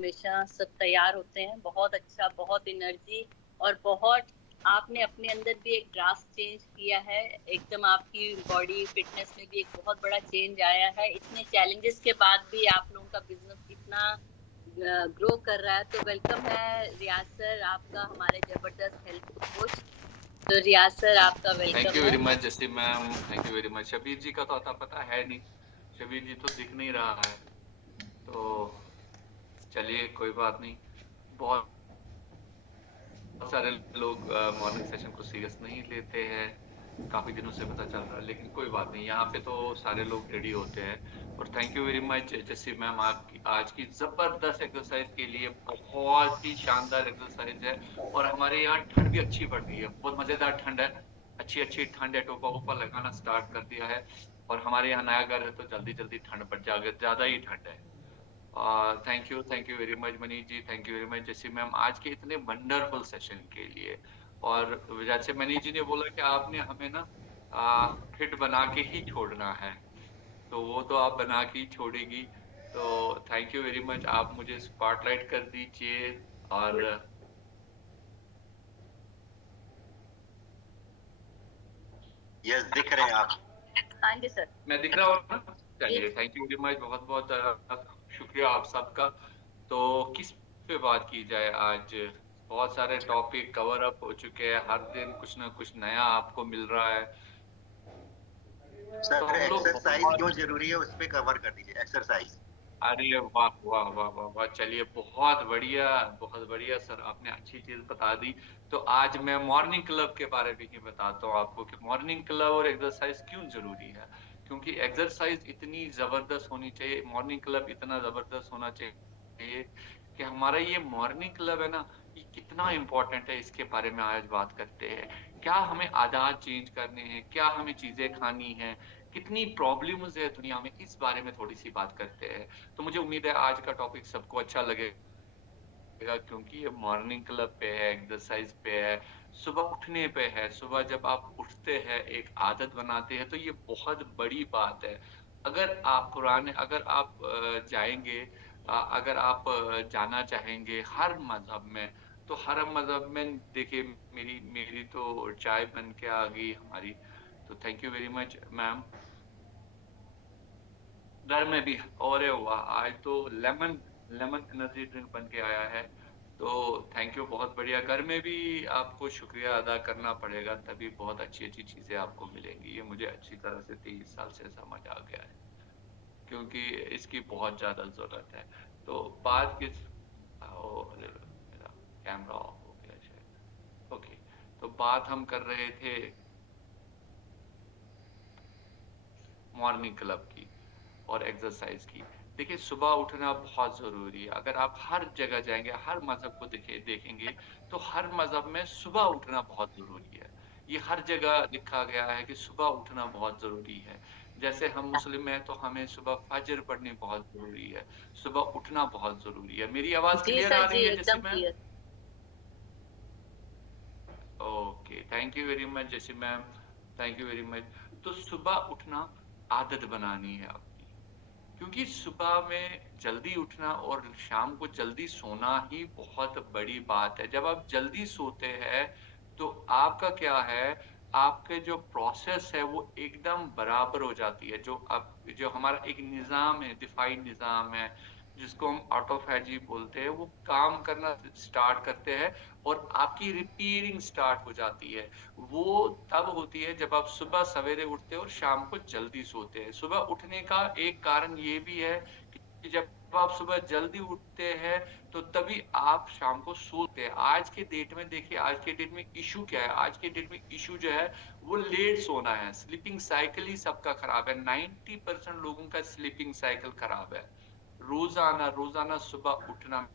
हमेशा सब तैयार होते हैं। बहुत अच्छा, बहुत एनर्जी और बहुत आपने अपने अंदर भी एक ड्रास्ट चेंज किया है। एकदम आपकी बॉडी फिटनेस में भी एक बहुत बड़ा चेंज आया है। इतने चैलेंजेस के बाद भी आप लोगों का बिजनेस इतना ग्रो कर रहा है, तो वेलकम है रियाज सर आपका, हमारे जबरदस्त हेल्थ कोच। तो रियाज सर आपका थैंक वेलकम यू है। Very much Jassi ma'am, thank you very much. Shabir ji का तो अता पता है नहीं, शबीर जी तो दिख नहीं रहा है, तो चलिए कोई बात नहीं। बहुत सारे लोग मॉर्निंग सेशन को सीरियस नहीं लेते हैं, काफी दिनों से पता चल रहा है, लेकिन कोई बात नहीं, यहाँ पे तो सारे लोग रेडी होते हैं। और thank you very much Jassi ma'am, आपकी आज की जबरदस्त एक्सरसाइज के लिए। बहुत ही शानदार एक्सरसाइज है और हमारे यहाँ ठंड भी अच्छी पड़ रही है, बहुत मजेदार ठंड है, अच्छी अच्छी ठंड है। टोपा वोपा लगाना स्टार्ट कर दिया है और हमारे यहाँ नया घर है तो जल्दी जल्दी ठंड पड़ जाएगा, ज्यादा ही ठंड है। Thank you very much Manish ji, thank you very much जैसे मैम आज के इतने वंडरफुल सेशन के लिए। और जैसे मनीष जी ने बोला कि आपने हमें ना फिट बना के ही छोड़ना है, तो वो तो आप बना के ही छोड़ेगी। तो थैंक यू वेरी मच, आप मुझे स्पॉटलाइट कर दीजिए। और यस, दिख रहे हैं आप। हाँ जी सर। मैं दिख रहा हूँ ना? जी। चलिए थैंक यू वेरी मच, बहुत बहुत शुक्रिया आप सबका। तो किस पे बात की जाए आज? बहुत सारे टॉपिक कवर अप हो चुके हैं, हर दिन कुछ ना कुछ नया आपको मिल रहा है। तो सर, हम लोग एक्सरसाइज बहुत, क्यों जरूरी है उस पे कवर कर दीजिए, एक्सरसाइज। अरे वाह वाह वाह वाह वाह, चलिए बहुत बढ़िया, बहुत बढ़िया सर, आपने अच्छी चीज बता दी। तो आज मैं मॉर्निंग क्लब के बारे में ही बताता हूँ आपको कि मॉर्निंग क्लब और एक्सरसाइज क्यों जरूरी है। क्योंकि एक्सरसाइज इतनी जबरदस्त होनी चाहिए, मॉर्निंग क्लब इतना जबरदस्त होना चाहिए कि हमारा ये मॉर्निंग क्लब है ना, ये कितना इम्पोर्टेंट है, इसके बारे में आज बात करते हैं। क्या हमें आदत चेंज करने हैं, क्या हमें चीजें खानी है, कितनी प्रॉब्लम्स है दुनिया में, इस बारे में थोड़ी सी बात करते हैं। तो मुझे उम्मीद है आज का टॉपिक सबको अच्छा लगेगा, क्योंकि ये मॉर्निंग क्लब पे है, एक्सरसाइज पे है, सुबह उठने पे है। सुबह जब आप उठते हैं, एक आदत बनाते हैं, तो ये बहुत बड़ी बात है। अगर आप जाएंगे, अगर आप जाना चाहेंगे हर मजहब में, तो हर मजहब में देखिए, मेरी मेरी तो चाय बन के आ गई हमारी, तो thank you very much ma'am. घर में भी, और वाह, आज तो लेमन लेमन एनर्जी ड्रिंक बन के आया है, तो थैंक यू, बहुत बढ़िया। घर में भी आपको शुक्रिया अदा करना पड़ेगा, तभी बहुत अच्छी अच्छी चीजें आपको मिलेंगी, ये मुझे अच्छी तरह से 23 साल से समझ आ गया है, क्योंकि इसकी बहुत ज्यादा जरूरत है। तो बात किस, मेरा कैमरा ऑफ हो गया शायद, ओके। तो बात हम कर रहे थे मॉर्निंग क्लब की और एक्सरसाइज की। देखिए सुबह उठना बहुत जरूरी है, अगर आप हर जगह जाएंगे, हर मजहब को देखेंगे, तो हर मजहब में सुबह उठना बहुत जरूरी है। ये हर जगह लिखा गया है कि सुबह उठना बहुत जरूरी है। जैसे हम मुस्लिम हैं तो हमें सुबह फजर पढ़नी बहुत जरूरी है, सुबह उठना बहुत जरूरी है। मेरी आवाज जी क्लियर सर, आ जी रही है जैसी एकदम ma'am? Clear. Okay, thank you very much Jassi ma'am, thank you very much. तो सुबह उठना आदत बनानी है अपनी, क्योंकि सुबह में जल्दी उठना और शाम को जल्दी सोना ही बहुत बड़ी बात है। जब आप जल्दी सोते हैं तो आपका क्या है, आपके जो प्रोसेस है वो एकदम बराबर हो जाती है। जो हमारा एक निज़ाम है, डिफाइंड निज़ाम है, जिसको हम ऑटोफैजी बोलते हैं, वो काम करना स्टार्ट करते हैं और आपकी रिपेयरिंग स्टार्ट हो जाती है। वो तब होती है जब आप सुबह सवेरे उठते हैं और शाम को जल्दी सोते हैं। सुबह उठने का एक कारण ये भी है कि जब आप सुबह जल्दी उठते हैं तो तभी आप शाम को सोते हैं। आज के डेट में देखिए, आज के डेट में इशू क्या है, आज के डेट में इशू जो है वो लेट सोना है। स्लीपिंग साइकिल ही सबका खराब है, 90% लोगों का स्लीपिंग साइकिल खराब है। रोजाना रोजाना सुबह उठना,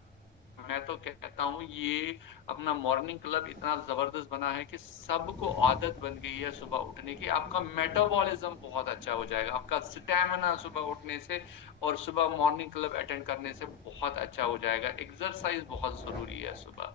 मैं तो कहता हूँ ये अपना मॉर्निंग क्लब इतना जबरदस्त बना है कि सबको आदत बन गई है सुबह उठने की। आपका मेटाबॉलिज्म बहुत अच्छा हो जाएगा, आपका स्टैमिना सुबह उठने से और सुबह मॉर्निंग क्लब अटेंड करने से बहुत अच्छा हो जाएगा। एक्सरसाइज बहुत जरूरी है सुबह,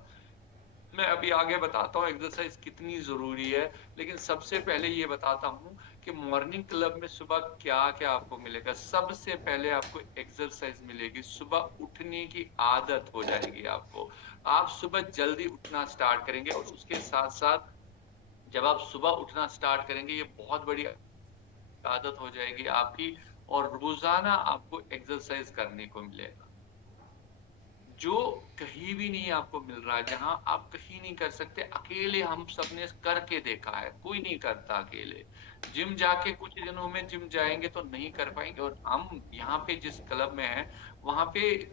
मैं अभी आगे बताता हूँ एक्सरसाइज कितनी जरूरी है, लेकिन सबसे पहले ये बताता हूँ कि मॉर्निंग क्लब में सुबह क्या-क्या आपको मिलेगा। सबसे पहले आपको एक्सरसाइज मिलेगी, सुबह उठने की आदत हो जाएगी आपको। आप सुबह जल्दी उठना स्टार्ट करेंगे और उसके साथ-साथ जब आप सुबह उठना स्टार्ट करेंगे, ये बहुत बड़ी आदत हो जाएगी आपकी और रोज़ाना आपको एक्सरसाइज करने को मिलेगा। जो कहीं भी नहीं आपको मिल रहा है, जहाँ आप कहीं नहीं कर सकते, अकेले हम सबने करके देखा है, कोई नहीं करता अकेले। जिम जाके कुछ दिनों में जिम जाएँगे तो नहीं कर पाएँगे और हम यहाँ पे जिस क्लब में हैं, वहाँ पे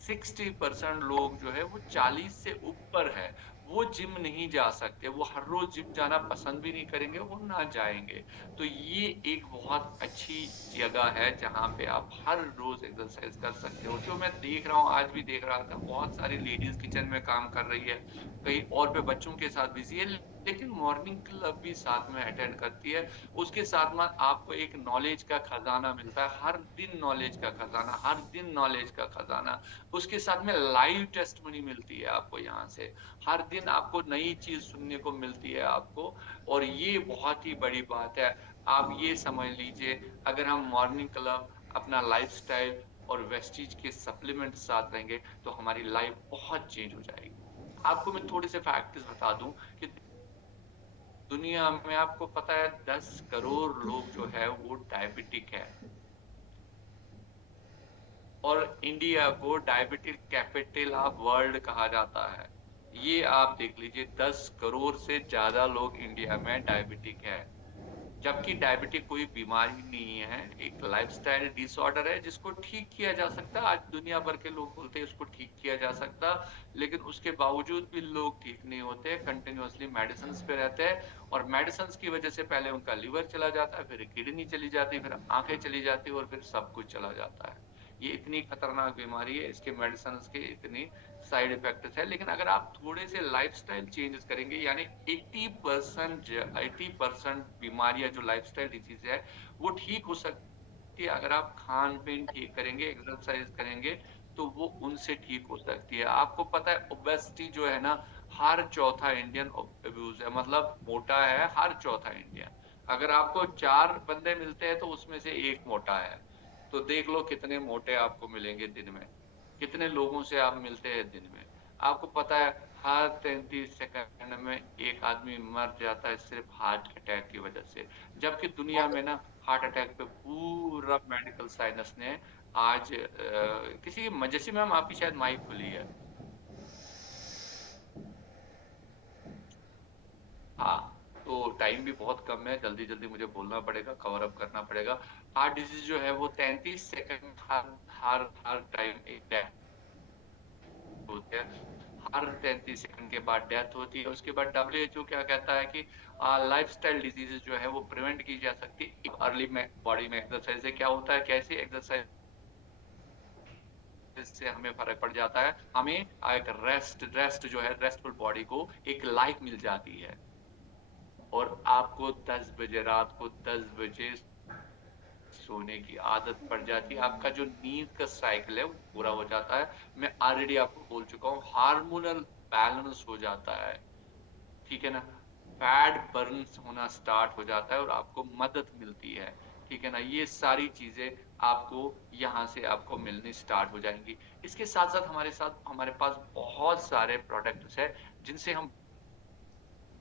60% लोग जो है वो 40 से ऊपर है। वो जिम नहीं जा सकते, वो हर रोज़ जिम जाना पसंद भी नहीं करेंगे, वो ना जाएँगे। तो ये एक बहुत अच्छी जगह है जहाँ पे आप हर रोज़ एक्सरसाइज़ कर सकते हो। जो मैं देख रहा हूँ, आज भी देख रहा था, बहुत सारी लेडीज़ किचन में काम कर रही है, कहीं और पे बच्चों के साथ बिज़ी है, लेकिन मॉर्निंग क्लब भी साथ में अटेंड करती है। उसके साथ में आपको एक नॉलेज का खज़ाना मिलता है, हर दिन नॉलेज का खज़ाना, हर दिन नॉलेज का खज़ाना। उसके साथ में लाइव टेस्टिमनी मिलती है आपको यहाँ से। हर दिन आपको नई चीज़ सुनने को मिलती है आपको और ये बहुत ही बड़ी बात है। आप ये समझ लीजिए, अगर हम मॉर्निंग क्लब, अपना लाइफ़स्टाइल और वेस्टीज के सप्लीमेंट साथ रहेंगे, तो हमारी लाइफ़ बहुत चेंज हो जाएगी। आपको मैं थोड़े से फैक्ट्स बता दूँ कि दुनिया में आपको पता है 10 करोड़ लोग जो है वो डायबिटिक है और इंडिया को डायबिटिक कैपिटल ऑफ वर्ल्ड कहा जाता है। ये आप देख लीजिए, 10 करोड़ से ज़्यादा लोग इंडिया में डायबिटिक है। जबकि डायबिटिक कोई बीमारी नहीं है, एक लाइफ़स्टाइल डिसऑर्डर है जिसको ठीक किया जा सकता है। आज दुनिया भर के लोग बोलते हैं उसको ठीक किया जा सकता, लेकिन उसके बावजूद भी लोग ठीक नहीं होते, कंटिन्यूअसली मेडिसिन्स पे रहते हैं और मेडिसिन्स की वज़ह से पहले उनका लिवर चला जाता है, फिर किडनी चली जाती है, फिर आँखें चली जाती है और फिर सब कुछ चला जाता है। ये इतनी खतरनाक बीमारी है, इसके मेडिसिन्स के इतनी साइड इफ़ेक्ट्स हैं, लेकिन अगर आप थोड़े से लाइफ़स्टाइल चेंजेस करेंगे यानी 80% बीमारियाँ जो लाइफ़स्टाइल डिज़ीज़ है, वो ठीक हो सकती है अगर आप खान-पीन ठीक करेंगे, एक्सरसाइज़ करेंगे, तो वो उनसे ठीक हो सकती है। आपको पता है ओबेसिटी जो है ना, हर चौथा इंडियन ओबेस है, मतलब मोटा है हर चौथा इंडियन। अगर आपको 4 बंदे मिलते हैं तो उसमें से 1 मोटा है। तो देख लो कितने मोटे आपको मिलेंगे दिन में। कितने लोगों से आप मिलते हैं दिन में। आपको पता है हर 33 सेकंड में एक आदमी मर जाता है सिर्फ़ हार्ट अटैक की वज़ह से। जबकि दुनिया में ना हार्ट अटैक पे पूरा मेडिकल साइंस ने आज किसी जैसे मैम आपकी शायद माइक खुली है। हाँ, तो टाइम भी बहुत कम है, जल्दी-जल्दी मुझे बोलना पड़ेगा, कवर अप करना पड़ेगा। हार्ट डिज़ीज़ जो है वो 33 सेकंड हर हर हर टाइम एक डेथ होते हैं। हर 33 सेकंड के बाद डेथ होती है। उसके बाद डब्ल्यूएचओ क्या कहता है कि लाइफ़स्टाइल डिज़ीज़ेज़ जो है वो प्रिवेंट की जा सकती है। अर्ली में बॉडी में एक्सरसाइज़ से क्या होता है, कैसी एक्सरसाइज़ से हमें फ़र्क पड़ जाता है। हमें एक रेस्ट जो है रेस्टफुल बॉडी को एक लाइफ़ मिल जाती है और आपको 10 बजे रात को 10 बजे सोने की आदत पड़ जाती है, आपका जो नींद का साइकिल है वो पूरा हो जाता है। मैं ऑलरेडी आपको बोल चुका हूँ हार्मोनल बैलेंस हो जाता है, ठीक है ना? फैट बर्न्स होना स्टार्ट हो जाता है और आपको मदद मिलती है, ठीक है ना? ये सारी चीज़ें आपको यहाँ से आपको मिलनी स्टार्ट हो जाएँगी। इसके साथ-साथ हमारे पास बहुत सारे प्रोडक्ट्स हैं, जिनसे हम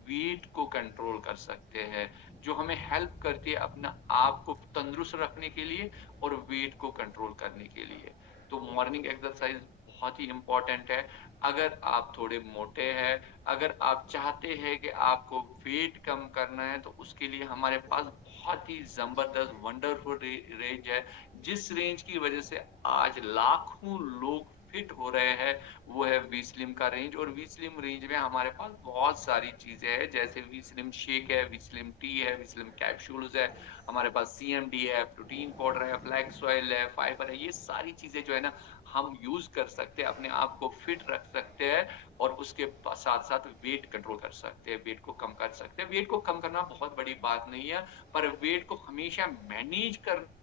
वेट को कंट्रोल कर सकते हैं, जो हमें हेल्प करती है अपना आप को तंदुरुस्त रखने के लिए और वेट को कंट्रोल करने के लिए। तो मॉर्निंग एक्सरसाइज़ बहुत ही इम्पोर्टेंट है। अगर आप थोड़े मोटे हैं, अगर आप चाहते हैं कि आपको वेट कम करना है, तो उसके लिए हमारे पास बहुत ही ज़बरदस्त वंडरफुल रेंज है, जिस रेंज की वज़ह से आज लाखों लोग फिट हो रहे हैं, वो है वी स्लिम का रेंज और वी स्लिम रेंज में हमारे पास बहुत सारी चीज़ें हैं, जैसे वी स्लिम शेक है, वी स्लिम टी है, वी स्लिम कैप्सूल्स है, हमारे पास सीएमडी है, प्रोटीन पाउडर है, फ्लैक्स ऑयल है, फाइबर है, ये सारी चीज़ें जो है ना हम यूज़ कर सकते हैं, अपने आप को फिट रख सकते हैं और उसके साथ-साथ वेट कंट्रोल कर सकते हैं, वेट को कम कर सकते हैं। वेट को कम करना बहुत बड़ी बात नहीं है, पर वेट को हमेशा मैनेज करना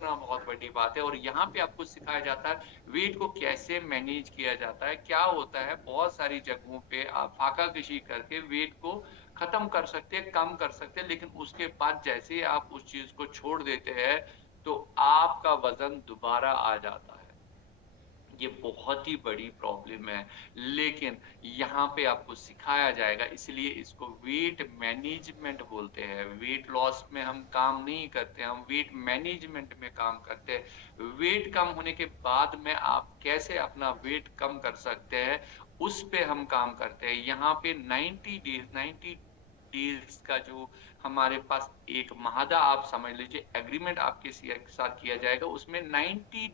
बहुत बड़ी बात है और यहाँ पे आपको सिखाया जाता है वेट को कैसे मैनेज किया जाता है। क्या होता है बहुत सारी जगहों पे आप फाका कशी करके वेट को खत्म कर सकते हैं, कम कर सकते हैं, लेकिन उसके बाद जैसे ही आप उस चीज को छोड़ देते हैं तो आपका वजन दोबारा आ जाता है। ये बहुत ही बड़ी प्रॉब्लम है, लेकिन यहाँ पे आपको सिखाया जाएगा, इसलिए इसको वेट मैनेजमेंट बोलते हैं। वेट लॉस में हम काम नहीं करते, हम वेट मैनेजमेंट में काम करते हैं। वेट कम होने के बाद में आप कैसे अपना वेट कम कर सकते हैं, उस पे हम काम करते हैं। यहाँ पे 90 डेज का जो हमारे पास एक माहदा आप समझ लीजिए, एग्रीमेंट आपके साथ किया जाएगा, उसमें 90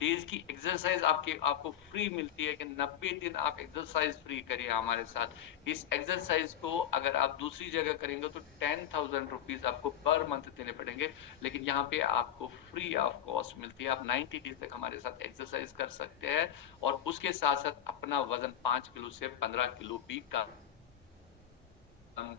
डेज की एक्सरसाइज आपको फ्री मिलती है कि 90 दिन आप एक्सरसाइज फ्री करिए हमारे साथ। इस एक्सरसाइज को अगर आप दूसरी जगह करेंगे तो 10,000 रुपीज आपको पर मंथ देने पड़ेंगे, लेकिन यहाँ पे आपको फ्री ऑफ कॉस्ट मिलती है। आप 90 डेज तक हमारे साथ एक्सरसाइज कर सकते हैं और उसके साथ साथ अपना वजन 5 किलो से 15 किलो भी कम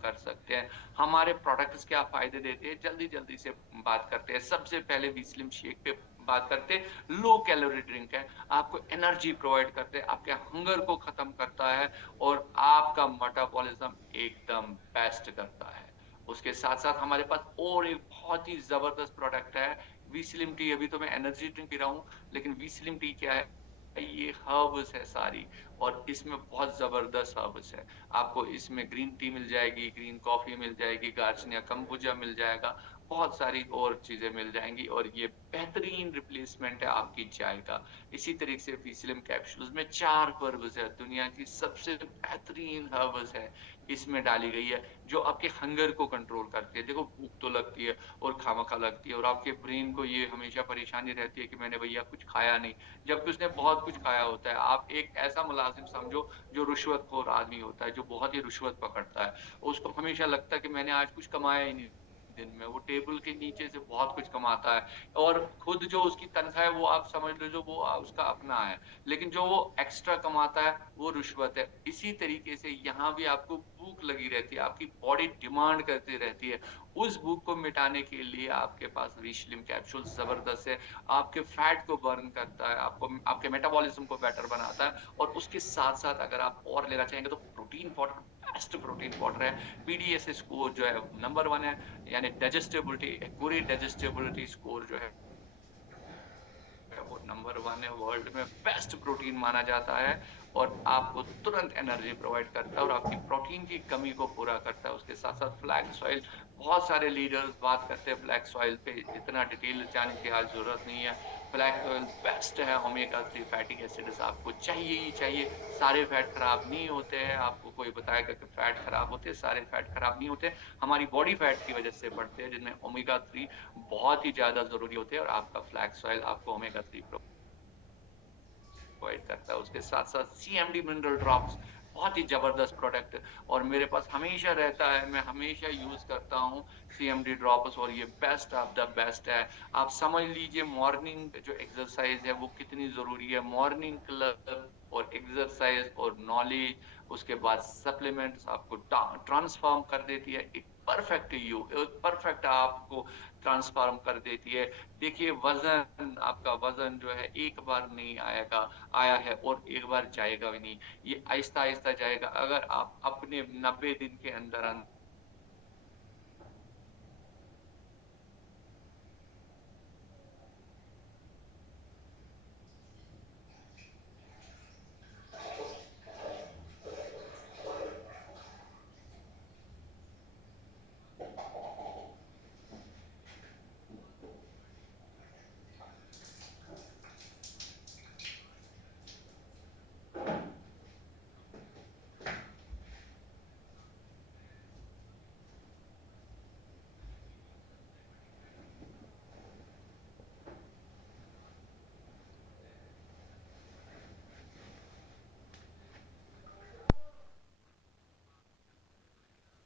कर सकते हैं। हमारे प्रोडक्ट्स क्या फायदे देते हैं, जल्दी जल्दी से बात करते हैं। सबसे पहले वी स्लिम शेक पे बात करते हैं। लो कैलोरी ड्रिंक है, आपको एनर्जी प्रोवाइड करते हैं, आपके हंगर को खत्म करता है और आपका मेटाबॉलिज्म एकदम बेस्ट करता है। उसके साथ साथ हमारे पास और एक बहुत ही जबरदस्त प्रोडक्ट है, वी स्लिम टी। अभी तो मैं एनर्जी ड्रिंक पी रहा हूँ, लेकिन वी स्लिम टी क्या है, ये हर्ब्स है सारी, और इसमें बहुत जबरदस्त हर्ब्स है। आपको इसमें ग्रीन टी मिल जाएगी, ग्रीन कॉफी मिल जाएगी, गार्सनिया कंबुजा मिल जाएगा, बहुत सारी और चीजें मिल जाएंगी, और ये बेहतरीन रिप्लेसमेंट है आपकी चाय का। इसी तरीके से फिजिलम कैप्सूल्स में 4 हर्ब्स है, दुनिया की सबसे बेहतरीन हर्ब्स है इसमें डाली गई है, जो आपके हंगर को कंट्रोल करती है। देखो भूख तो लगती है और खामखा लगती है, और आपके ब्रेन को ये हमेशा परेशानी रहती है कि मैंने भैया कुछ खाया नहीं, जबकि उसने बहुत कुछ खाया होता है। आप एक ऐसा मुलाजिम समझो जो रिश्वतखोर आदमी होता है, जो बहुत ही रिश्वत पकड़ता है, उसको हमेशा लगता है कि मैंने आज कुछ कमाया ही नहीं दिन में। वो टेबल के नीचे से बहुत कुछ कमाता है, और खुद जो उसकी तनख्वाह है वो आप समझ लो वो उसका अपना है, लेकिन जो वो एक्स्ट्रा कमाता है वो रिश्वत है। इसी तरीके से यहाँ भी आपको भूख लगी रहती है, आपकी बॉडी डिमांड करती रहती है। उस भूख को मिटाने के लिए आपके पास विशलिम कैप्सूल जबरदस्त है। आपके फैट को बर्न करता है, आपको आपके मेटाबॉलिज्म को बेटर बनाता है, और उसके साथ साथ अगर आप और लेना चाहेंगे तो protein powder, best protein powder है। पीडीएस स्कोर जो है नंबर 1 है, यानी डाइजेस्टिबिलिटी, एक्यूरेट डाइजेस्टिबिलिटी स्कोर जो है वो नंबर 1 है, वर्ल्ड में बेस्ट प्रोटीन माना जाता है, और आपको तुरंत एनर्जी प्रोवाइड करता है और आपकी प्रोटीन की कमी को पूरा करता है। उसके साथ साथ फ्लैक्स ऑयल, बहुत सारे लीडर्स बात करते हैं फ्लैक्स ऑयल पे, इतना डिटेल जाने की आज जरूरत नहीं है। फ्लैक्स ऑयल बेस्ट है, ओमेगा 3 फैटी एसिड्स आपको चाहिए ही चाहिए। सारे फैट खराब नहीं होते हैं, आपको कोई बताएगा कि फैट खराब होते हैं, सारे फैट खराब नहीं होते। हमारी बॉडी फैट की वजह से बढ़ते हैं, जिनमें ओमेगा 3 बहुत ही ज्यादा जरूरी होते हैं, और आपका फ्लैक्स ऑयल आपको ओमेगा 3 प्रोवाइड करता है। उसके साथ साथ सीएमडी मिनरल ड्रॉप्स, बहुत ही जबरदस्त प्रोडक्ट, और मेरे पास हमेशा रहता है, मैं हमेशा यूज करता हूँ सीएमडी ड्रॉप्स, और ये बेस्ट ऑफ द बेस्ट है। आप समझ लीजिए मॉर्निंग जो एक्सरसाइज है वो कितनी जरूरी है। मॉर्निंग क्लब और एक्सरसाइज और नॉलेज, उसके बाद सप्लीमेंट्स आपको ट्रांसफॉर्म कर देती है, एक परफेक्ट यू, एक परफेक्ट आपको ट्रांसफॉर्म कर देती है। देखिए वजन, आपका वजन जो है एक बार नहीं आएगा, आया है और एक बार जाएगा भी नहीं, ये आहिस्ता आहिस्ता जाएगा। अगर आप अपने 90 दिन के अंदर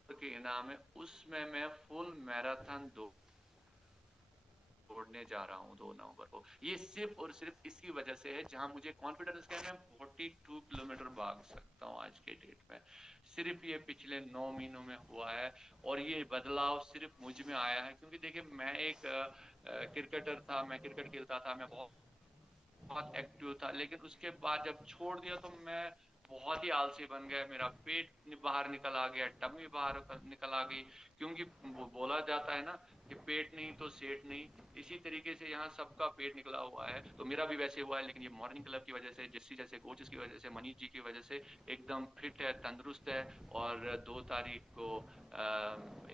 के इनाम है, उसमें मैं फुल मैराथन दौड़ने जा रहा हूँ 2 नवंबर को। ये सिर्फ और सिर्फ इसी वजह से है, जहां मुझे कॉन्फिडेंस है मैं 42 किलोमीटर भाग सकता हूँ आज के डेट में। सिर्फ ये पिछले 9 महीनों में हुआ है, और ये बदलाव सिर्फ मुझ में आया है, क्योंकि देखिए मैं एक क्रिकेटर था, मैं क्रिकेट खेलता था, मैं बहुत बहुत एक्टिव था, लेकिन उसके बाद जब छोड़ दिया तो मैं बहुत ही आलसी बन गया, मेरा पेट बाहर निकल आ गया, टमी बाहर निकल आ गई, क्योंकि बोला जाता है ना कि पेट नहीं तो सेठ नहीं, इसी तरीके से यहाँ सबका पेट निकला हुआ है। तो मेरा भी वैसे हुआ है, लेकिन ये मॉर्निंग क्लब की वजह से, जैसे जैसे कोचेस की वजह से, मनीष जी की वजह से एकदम फिट है, तंदुरुस्त है। और 2 तारीख को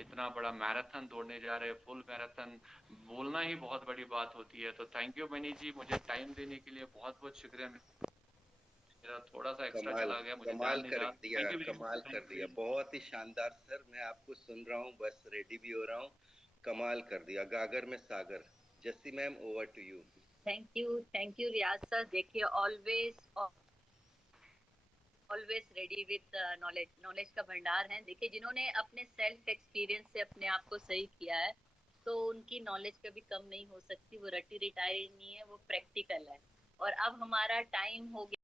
इतना बड़ा मैराथन दौड़ने जा रहे हैं, फुल मैराथन। बोलना ही बहुत बड़ी बात होती है। तो थैंक यू मनीष जी, मुझे टाइम देने के लिए बहुत बहुत शुक्रिया। मेरा थोड़ा सा एक्स्ट्रा कमाल चला गया, मुझे कमाल ध्यान नहीं कर रहा। दिया, थैंक यू वेरी कमाल कर दिया, मच। बहुत ही शानदार सर। मैं आपको सुन रहा हूँ, बस रेडी भी हो रहा हूँ। कमाल कर दिया, गागर में सागर। Jassi ma'am, over to you. Thank you Riyaz sir. देखिए always ready with knowledge, knowledge का भंडार है। देखिए जिन्होंने अपने सेल्फ एक्सपीरियंस से अपने आप को सही किया है, तो उनकी नॉलेज कभी कम नहीं हो सकती। वो रटी रिटायर्ड नहीं है, वो प्रैक्टिकल है। और अब हमारा टाइम हो गया